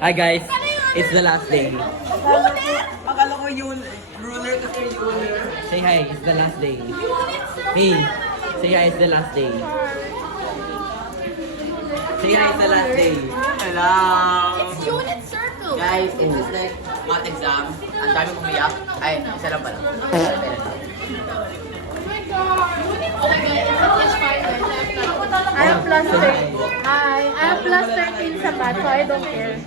Hi guys, it's the last day. Akala ko yun, ruler kasi ruler. Say hi, it's the last day. Hey, say hi, it's the last day. Say hi, it's the last day. Hello! It's unit circle. Guys, it was like math exam. Ang dami kong umiyak. Ay, isa lang pala. I'm plus 13. Hi, I'm plus 13 sa math, so I don't care.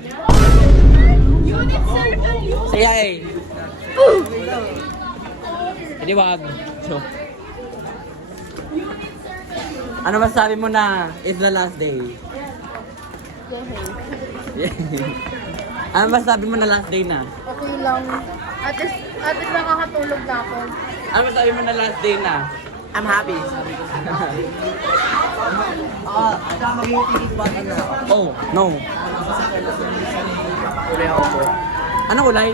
Unit circle. Say hi. Hindi wag. So, ano masabi mo na it's the last day? Ano masabi mo na last day na? Okay lang. At least nakakatulog na ako. Ano masabi mo na last day na? I'm happy. Ito ang magiging ticket ba? Oh, no. Uli ako po. Ano kulay?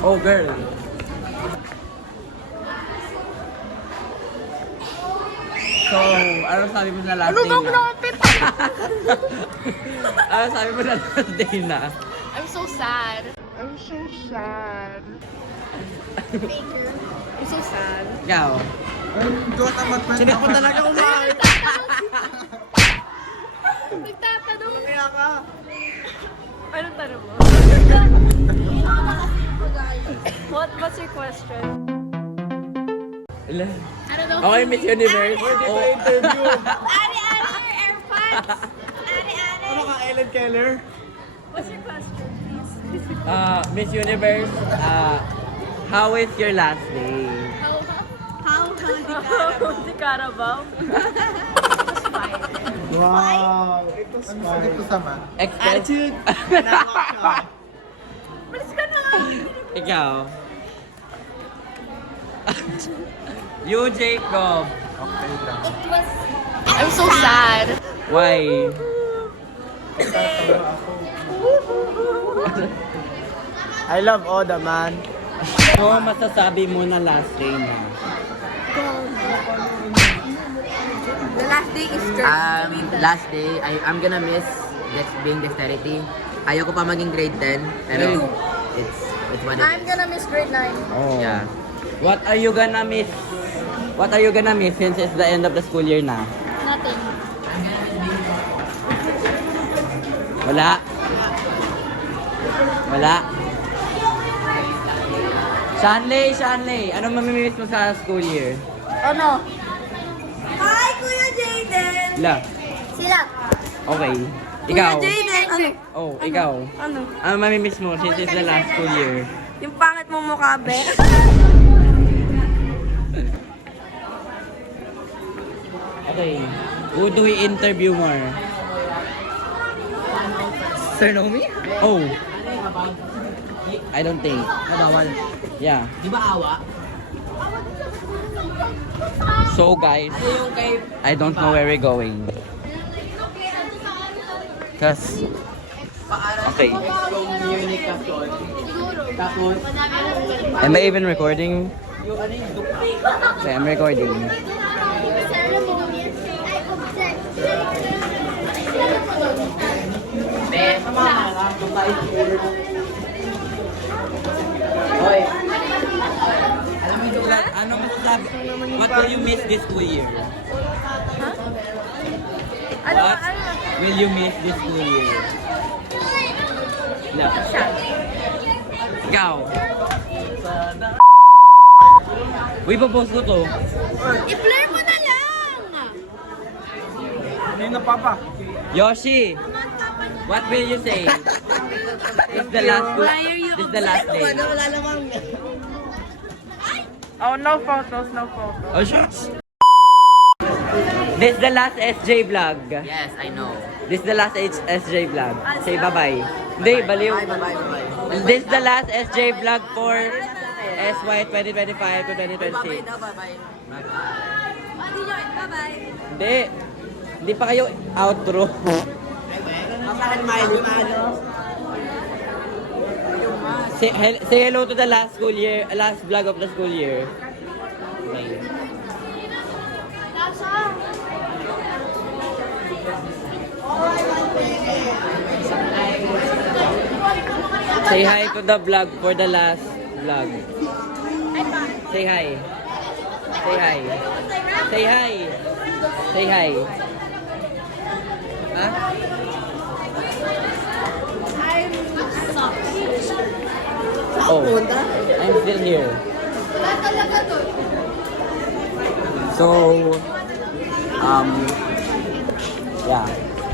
Oh, girl. So, ano sabi mo na last Ano day ba na? malapit? Ano sabi mo na last day na? I'm so sad. I'm so sad. I'm so sad. Ikaw? Hindi ako talaga kumain. Nagtatanong. Kaya ka. Anong tanong mo? What's your question? I don't know. Okay, Miss Universe. Oh. Ano ka, Ellen Keller? What's your question, please? Miss Universe, how is your last day? How di Carabao? Wow! Ito smart. Ito sama. Attitude. Malis ka na! Ikaw. You, Jacob. Okay lang. I'm so sad. Why? I love Oda, man. Ano masasabi mo na last day na? The last day is Last day, I'm gonna miss being dexterity. Ayoko pa maging grade 10, pero it's what it I'm is. gonna miss grade 9. Oh. Yeah. What are you gonna miss? What are you gonna miss since it's the end of the school year na? Nothing. Wala. Wala. Shanley, ano mamimiss mo sa school year? Ano? Hi, Kuya Jaden! La. Sila. Okay. Ikaw. Jaden! Ano? Oh, ikaw. Ano? Ano mamimiss mo since it's the last school year? Yung pangit mong mukha, be. Okay. Who do we interview more? Sir Nomi? Oh. I don't think. Nabawal. Yeah. Di ba awa? So guys, Ano yung kay... I don't know where we're going. Cause, okay. Communication. Tapos, Am I even recording? yung ano yung dukla. Okay, I'm recording. Be, sama ka na. Yung tayo shirt. Hoy. Alam mo yung dukla? Ano masasabi? What will you miss this school year? Ano? What will you miss this school year? La. Ikaw. Uy, papost ko to. I-blur mo na lang! Hindi na papa. Yoshi, what will you say? It's the last school. This is the last day. Oh, no photos, no photos. Oh, shucks. This is the last SJ vlog. Yes, I know. This is the last SJ vlog. Say bye-bye. Hindi, baliw. Bye, bye, bye, bye. This is the last SJ vlog for SY 2025 to 2026. Bye, bye, bye. Bye-bye. Hindi. Hindi pa kayo outro. Makahan mile yung ano. Say hello to the last school year, last vlog of the school year. Okay. Say hi to the vlog for the last vlog. Say hi. Say hi. Say hi. Say hi. Huh? Oh, I'm still here. So, yeah.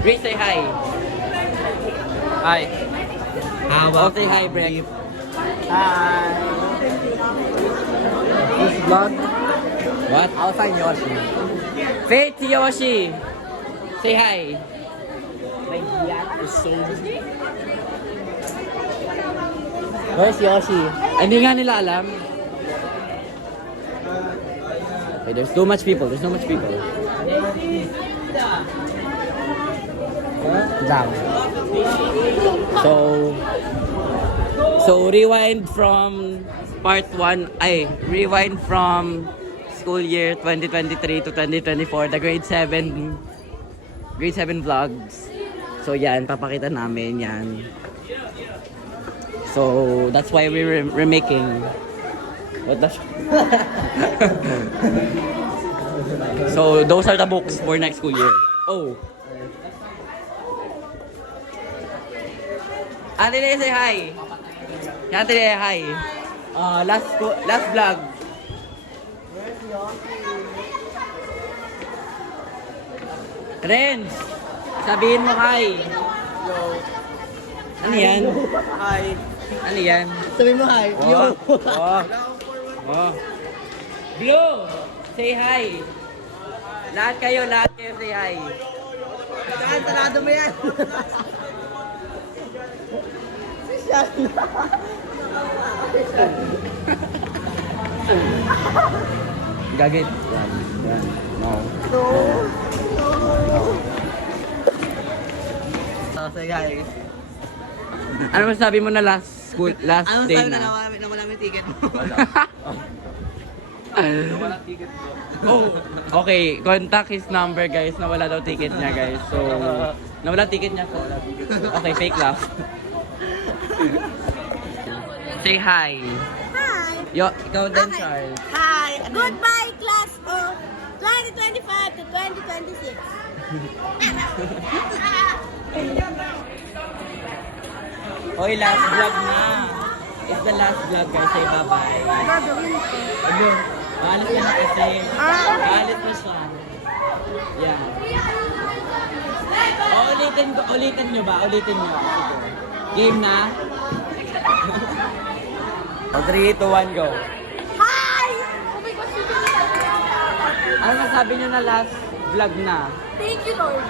Grace, say hi. Hi. How about say hi, Brek? Hi! This vlog, What? I'll find Yoshi. Faith Yoshi. Say hi. My yak is so... Where's Yoshi? Hindi nga nila alam. Okay, there's too much people. There's so much people. Down. So rewind from part 1. Rewind from school year 2023 to 2024, the grade 7 vlogs. So yan, papakita namin yan. So that's why we're remaking. What the So those are the books for next school year. Oh. Ate Lea, say hi. Ate Lea, hi. Last vlog. Renz, sabihin mo hi. Ano yan? Hi. Ano yan? Sabihin mo hi. Yo. Oh. Blue, say hi. Lahat kayo say hi. Saan? Sarado mo yan. Gagit. Yan. No. Say hi. Ano masabi mo na last day na? Nawala mo yung ticket mo. Oh, okay. Contact his number, guys. Nawala daw ticket niya, guys. So, nawala ticket niya po. Okay, fake laugh. Say hi. Hi. Yo, ikaw din, Okay. Charles. Hi. Goodbye, class of 2025 to 2026. Oy, last vlog na. It's the last vlog, guys. Say bye-bye. Gagawin ko. Ayun. Alis na kasi. Alis na siya. Yeah. Ulitin nyo ba? Ulitin nyo. Game na? 3, 2, 1, go. Hi! Oh my gosh, you can Ano masabi nyo na last vlog na? Thank you, Lord.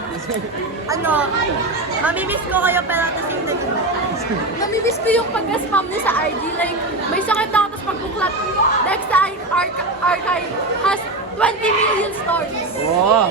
Mamimiss ko kayo pero at the same time. Namimiss ko yung pag-spam niya sa ID. Like, may sakit na tapos pag-buklat. Next sa archive has 20 million stories. Oh,